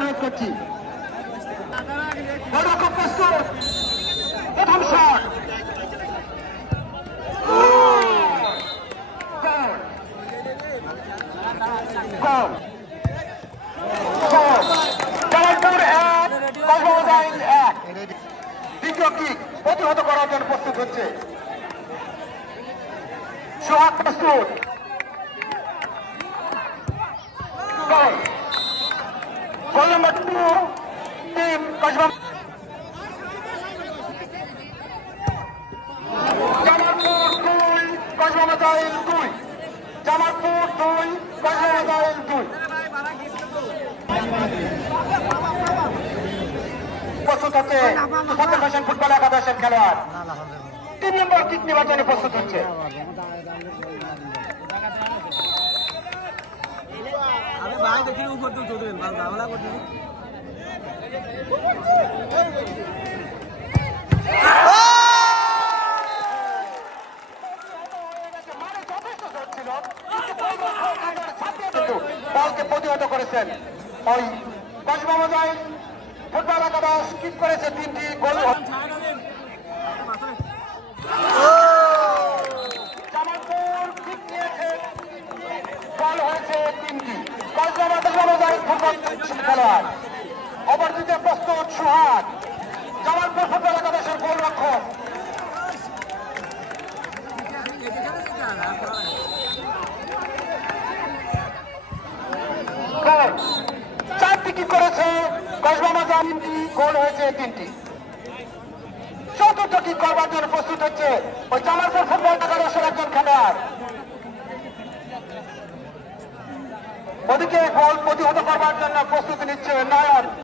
অনুরোধ করছি। গোলরক্ষক প্রস্তুত, প্রথম শট গোল। জামালপুর 1 কসমোজাইন 1। দ্বিতীয় কিক প্রতিহত করার জন্য প্রস্তুত হচ্ছে। সোহাগ প্রস্তুত, গোল। গোল নম্বর 2 টিম কসবা। জামালপুর 2 কসমোজাইন 2। জামালপুর 2 কসমোজাইন 2। প্রস্তুত হচ্ছে তোফাজ্জল হোসেন ফুটবল একাদশের খেলোয়াড়। 3 নম্বর কিক নেওয়ার জন্য প্রস্তুত হচ্ছে। বলকে প্রতিহত করেছেন ওই কসমোজাইন ফুটবল একাদশ। কিক করেছে 3টি গোল। জামালপুর কিক নিয়েছে, গোল হয়েছে 3টি। কসমোজাইন ফুটবল খেলোয়াড়। ওভার দিতে প্রস্তুত সোহাগ, জামালপুর ফুটবল একাদশের গোলরক্ষক। গোল 4টি কিক করেছে কসমোজাইন, গোল হয়েছে 3টি। চতুর্থ কিক করবার জন্য প্রস্তুত হচ্ছে ওই জামালপুর ফুটবল একাদশের একজন খেলোয়াড়। ওদিকে গোল প্রতিহত করবার জন্য প্রস্তুতি নিচ্ছে